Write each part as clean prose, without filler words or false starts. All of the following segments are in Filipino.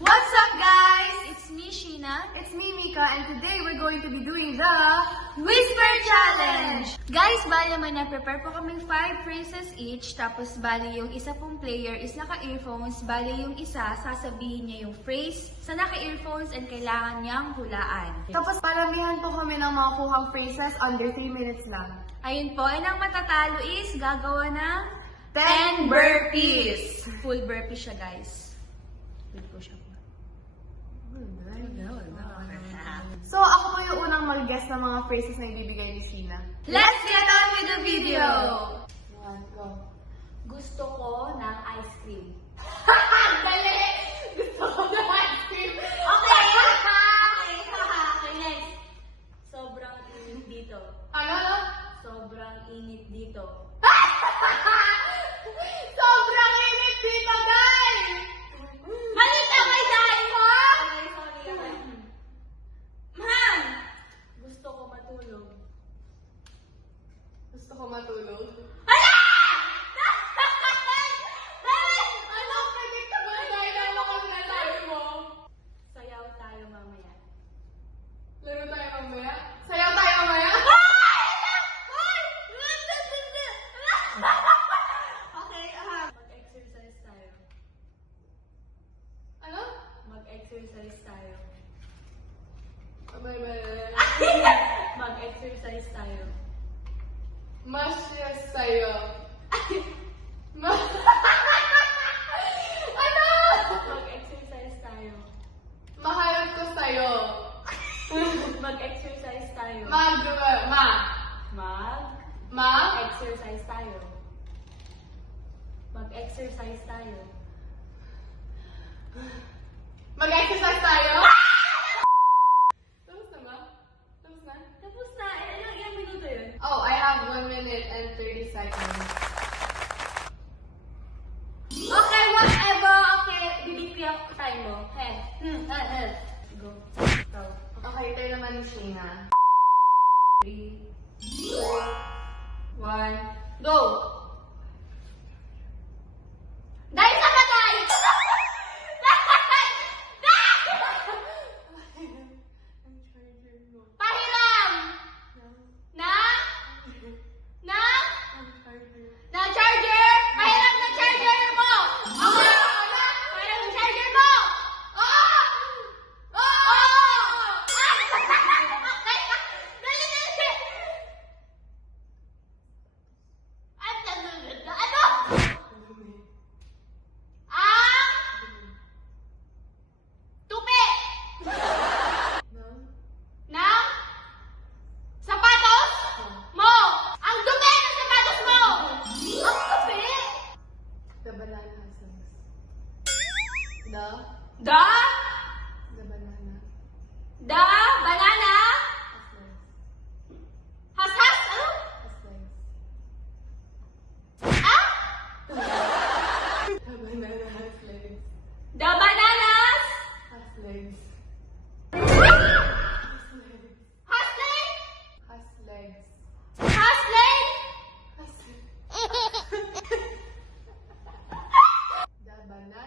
What's up, guys? It's me, Sheena. It's me, Mika, and today we're going to be doing the Whisper Challenge! Guys, bali naman na-prepare po kaming 5 phrases each. Tapos, bali yung isa pong player is naka-earphones. Bali yung isa, sasabihin niya yung phrase sa naka-earphones and kailangan niyang hulaan. Tapos paramihan po kami ng mga kuhang phrases under 3 minutes lang. Ayun po, and ang matatalo is gagawa ng 10 burpees! Full burpee siya, guys. Wait po siya. So, ako po yung unang mag-guess ng mga phrases na ibibigay ni Sheena. Let's get on with the video! 1, go. Gusto ko ng ice cream. Dali! Gusto ko ng ice cream! Okay! Okay, next. Sobrang init dito. Ano? Sobrang init dito. Sobrang init dito, guys! Malit na may sahin mo! Okay. Ma'am! Gusto ko matulog. Gusto ko matulog. Hala! Ano? Predictable dahil ano kami nasabi mo? Sayaw tayo mamaya. Laro tayo mamaya? Sayaw tayo mamaya? Okay, mag-exercise tayo. Ano? Mag-exercise tayo. Bye-bye. Mag-exercise tayo. Mas yes sa'yo. Ano? Mag-exercise tayo. Mahal ko sa'yo. Mag-exercise tayo. Mag-exercise tayo. Mag-exercise tayo. Mag-exercise tayo? Tapos na ba? Tapos na? Tapos na. Ilang minuto yun? Oh, I have 1 minute and 30 seconds. Okay, whatever. Okay, bibig ko yung time mo. Hey. Go. Go. Okay, ito naman ni Sheena. 3, 2, 1, go! Dahil sa patay! Pahiram! Na charger! Pahiram na charger mo! Okay! Pahiram na charger mo! Oo! Dali! Ano? Tupi! Ng sapatos mo! Ang dumi ng sapatos mo! Ang tupi! The banana has legs. The The banana banana has legs. ano? Has legs. Ah? The banana has legs. The bananas Has legs. has legs? Has legs. Has legs? Has The banana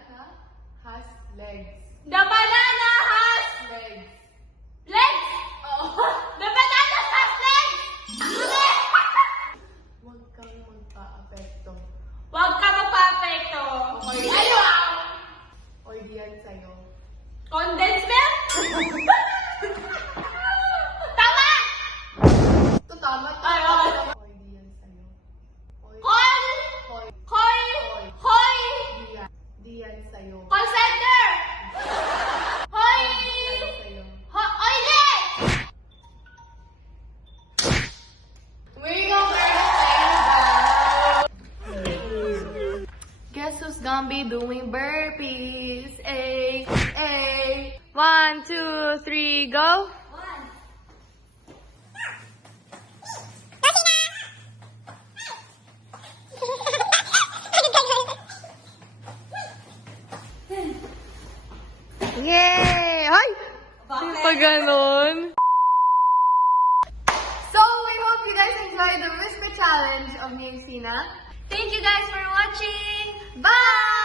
has legs. The banana has Legs. legs? Oh. The banana has legs? Huwag kang magpa-apekto. Huwag ka magpa-apekto. Okay. Ayaw! O diyan sa'yo. Condensed milk? Tama! Ito tama. Ay, okay. O diyan sa'yo. Oy. Call! Hoy. Hoy! Hoy! Diyan. Diyan sa'yo. Call center! Hoy! Diyan sa'yo. Oyle! We go Guess who's gonna be doing burpees? A, A. 1, 2, 3, go. One. Yay! Ay! Pag ganon. So, we hope you guys enjoyed the Whisper Challenge of me and Sina. Thank you guys for watching. Bye!